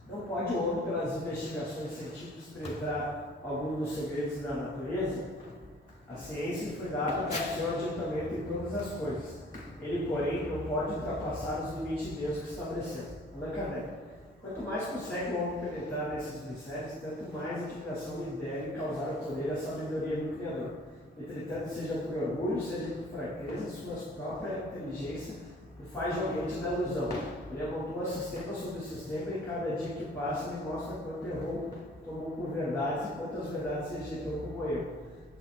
Não pode o homem, pelas investigações científicas, penetrar algum dos segredos da natureza. A ciência foi dada para o seu adiantamento em todas as coisas. Ele, porém, não pode ultrapassar os limites de Deus que estabeleceu. Allan Kardec. Quanto mais consegue o homem penetrar nesses mistérios, tanto mais a admiração lhe deve causar ao poder a sabedoria do Criador. Entretanto, seja por orgulho, seja por fraqueza, sua própria inteligência o faz joguete da ilusão. Ele amontoa sistema sobre sistema e cada dia que passa ele mostra quanto errou, tomou por verdades e quantas verdades rejeitou como erro.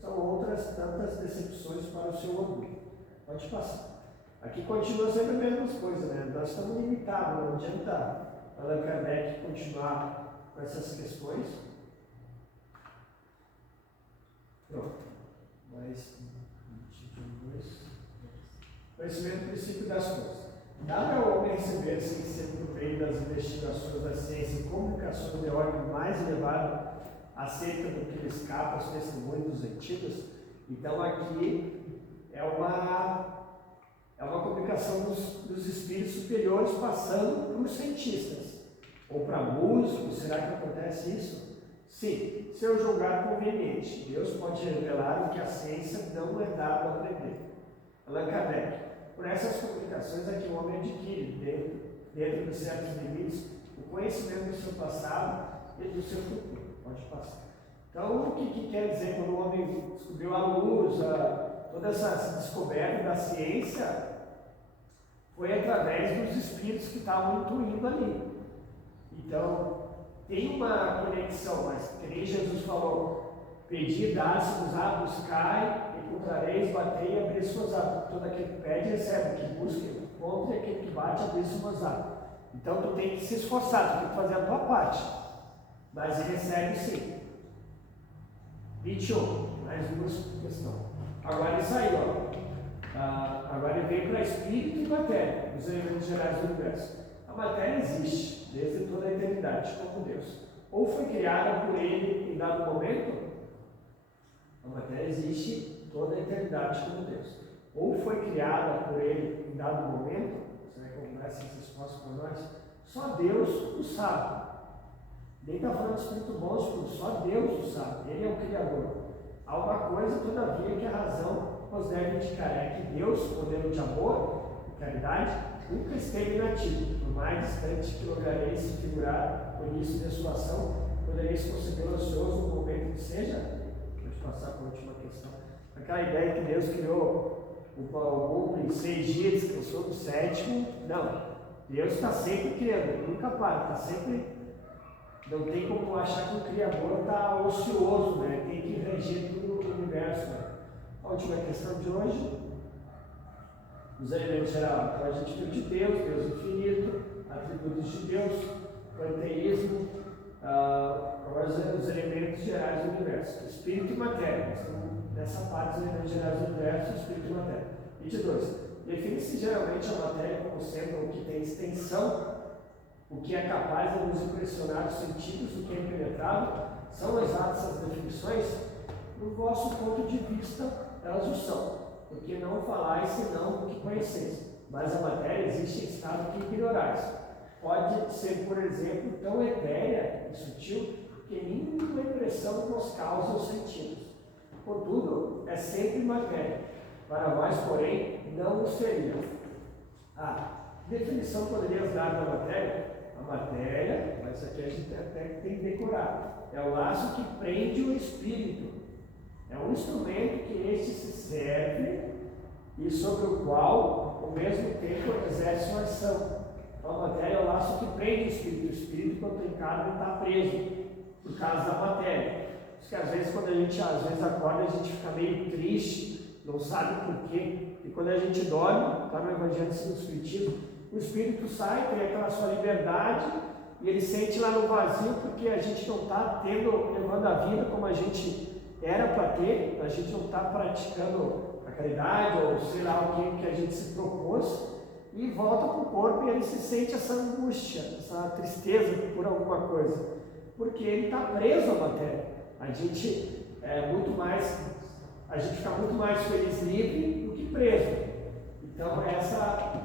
São outras tantas decepções para o seu orgulho. Pode passar. Aqui continua sempre as mesmas coisas, né? Nós estamos limitados, não adianta Allan Kardec continuar com essas questões. Pronto. Mais 22. Conhecimento do princípio das coisas. Dá ao homem receber, sem ser por meio das investigações da ciência e comunicações de ordem mais elevada acerca do que lhe escapa aos testemunhos dos antigos. Então aqui é uma comunicação dos espíritos superiores passando para os cientistas, ou para músicos. Será que acontece isso? Sim, se eu julgar conveniente, Deus pode revelar o que a ciência não é dada a aprender. Allan Kardec. Por essas comunicações é que o homem adquire, dentro de certos limites, o conhecimento do seu passado e do seu futuro. Pode passar. Então, o que quer dizer quando o homem descobriu a luz, toda essa descoberta da ciência, foi através dos espíritos que estavam intuindo ali. Então, tem uma conexão, mas que nem Jesus falou: pedi, dá-se-vos, buscai, encontrareis, batei e abri suas águas. Todo aquele que pede, recebe, que busca, encontra, e aquele que bate, abri suas águas. Então, tu tem que se esforçar, tu tem que fazer a tua parte, mas ele recebe sim. 21, mais duas questões. Agora ele saiu, agora ele veio para espírito e matéria, os elementos gerais do universo. A matéria existe desde toda a eternidade, como Deus. Ou foi criada por ele em dado momento, a matéria existe toda a eternidade como Deus. Ou foi criada por ele em dado momento, será que eu começo essa resposta para nós? Só Deus o sabe. Nem está falando de espírito bom, espírito, só Deus o sabe, ele é o Criador. Há uma coisa, todavia, que a razão nos deve indicar, é que Deus, modelo de amor e caridade, nunca esteve inativo. Por mais distante que lograreis se figurar o início de sua ação, podereis concebê-lo ansioso no momento que seja. Pode passar para a última questão. Aquela ideia que Deus criou o mundo em 6 dias, descansou no 7º. Não. Deus está sempre criando, ele nunca para, está sempre. Não tem como achar que o Criador está ocioso, né? Tem que reger todo o universo. Né? A última questão de hoje, os elementos gerais. Então a gente viu de Deus, Deus infinito, atributos de Deus, panteísmo, agora os elementos gerais do universo, espírito e matéria. Nós estamos nessa parte dos elementos gerais do universo, espírito e matéria. 22. Define-se geralmente a matéria como sendo o que tem extensão, o que é capaz de nos impressionar os sentidos, o que é impenetrável. São exatas essas definições? No vosso ponto de vista, elas o são, porque não falais senão o que conheceis. Mas a matéria existe em estado que ignorais. Pode ser, por exemplo, tão etérea e sutil que nenhuma impressão nos causa os sentidos. Contudo, é sempre matéria. Para vós, porém, não o seria. Que definição poderias dar da matéria? A matéria, mas isso aqui a gente até tem que decorar, é o laço que prende o espírito. É um instrumento que este se serve e sobre o qual, ao mesmo tempo, exerce uma ação. Então, a matéria é o laço que prende o espírito quando encarna está preso, por causa da matéria. Por isso que às vezes, quando a gente acorda, a gente fica meio triste, não sabe por quê. E quando a gente dorme, está no Evangelho segundo o Espiritismo, o espírito sai, tem aquela sua liberdade, e ele sente lá no vazio, porque a gente não está levando a vida como a gente era para ter, a gente não está praticando a caridade, ou sei lá o que a gente se propôs, e volta para o corpo e ele se sente essa angústia, essa tristeza por alguma coisa, porque ele está preso à matéria. A gente fica muito mais feliz livre do que preso. Então essa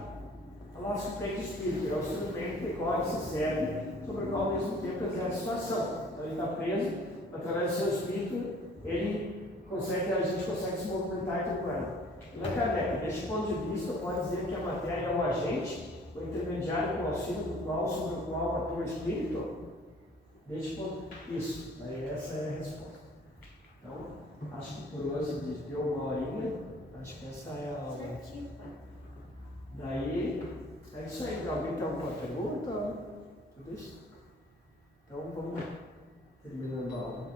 é o nosso peito espírito, é o instrumento que corre se serve, sobre o qual ao mesmo tempo exerce sua ação. Então ele está preso, através do seu espírito, a gente consegue se movimentar e temporar. Não é Kardec, deste ponto de vista, pode dizer que a matéria é o agente, o intermediário com auxílio do qual, sobre o qual atua o espírito. Deste ponto, isso, aí essa é a resposta. Então, acho que por hoje deu uma horinha, acho que essa é a aula. Daí, é isso aí. Alguém tem alguma pergunta? Tudo isso? Então, vamos terminando a aula.